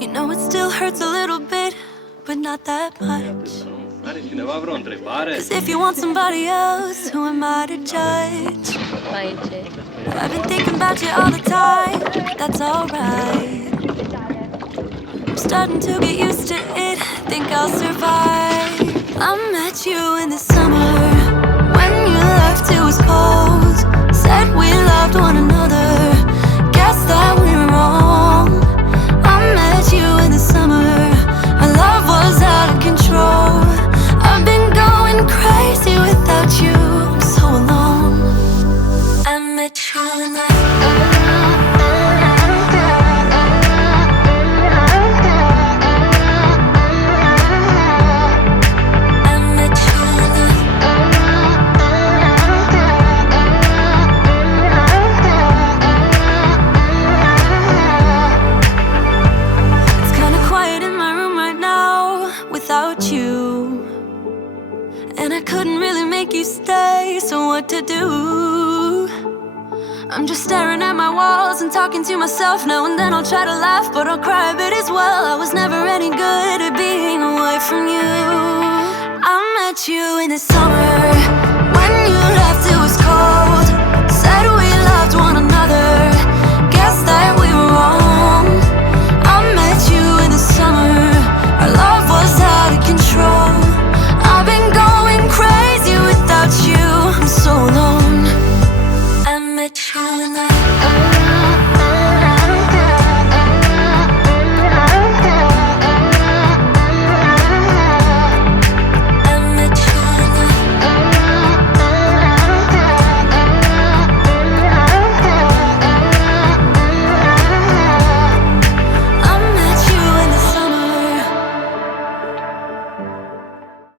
You know it still hurts a little bit, but not that much. Are cineva vreo întrebare? 'Cause if you want somebody else, who am I to judge? I've been thinking about you all the time, that's alright. I'm starting to get used to it, think I'll survive. I met you in the summer, when you left it was cold. Said we loved one another, guess that we're wrong. I met you in the summer, our love was out of control. I've been going crazy without you, I'm so alone. I met you in the without you, and I couldn't really make you stay, so what to do? I'm just staring at my walls and talking to myself. Now and then I'll try to laugh, but I'll cry a bit as well. I was never any good at being away from you. I met you in the summer,